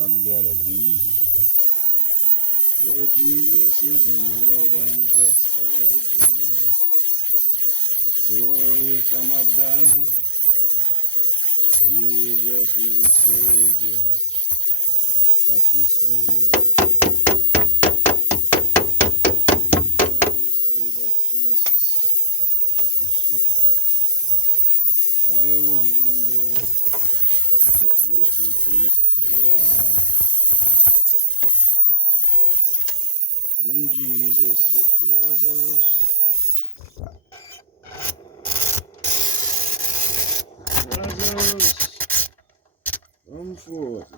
from Galilee. Lord Jesus is more than just a legend. Story from above. Jesus is the Savior of this world. Say that Jesus is I wonder people think they are. When Jesus said to Lazarus, Lazarus, come forth.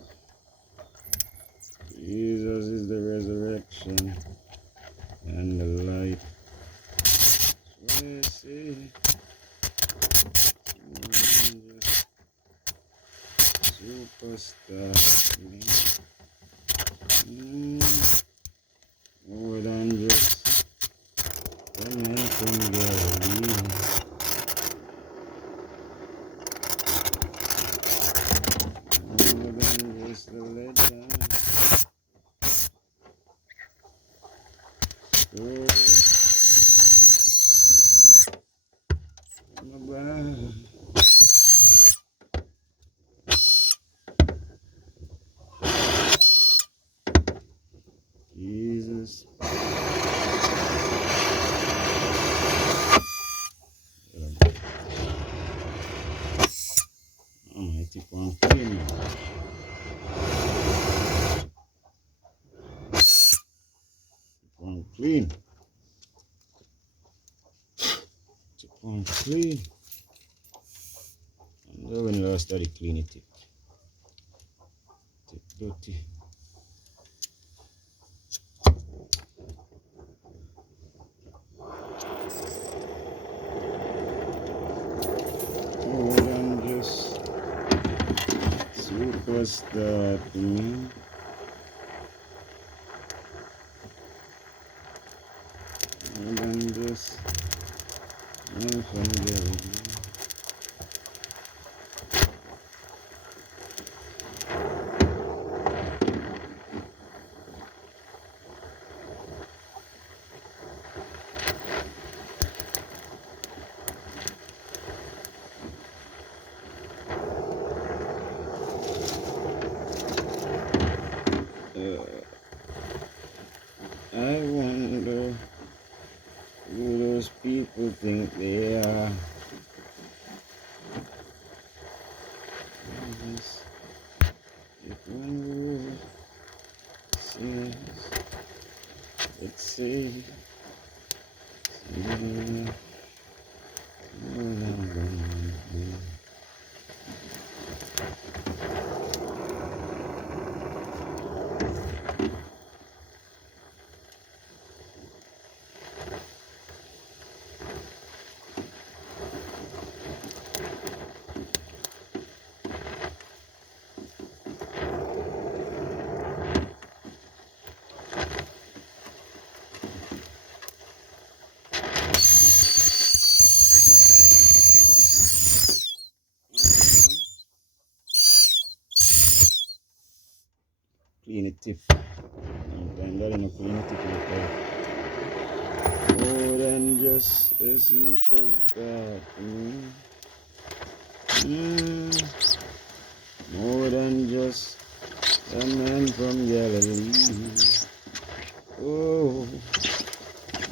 Jesus is the resurrection and the light. That's why I say, superstar, more than just a man from Galilee. More than just a legend. Story from above. Jesus. I tip on clean. Tip on clean. Tip on clean. And then when you study clean it, tip dirty. More than just superstar to me. More than just man from Galilee. I wonder who those people think they are. Yes, if one word says, let's say, clean it tip. And that in a clean it tip. More than just a superstar to me. More than just a man from Galilee. Oh,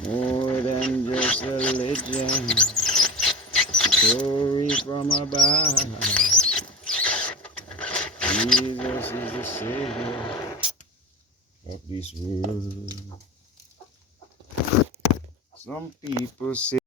more than just a legend. Story from above. Jesus is the Savior of this world. Some people say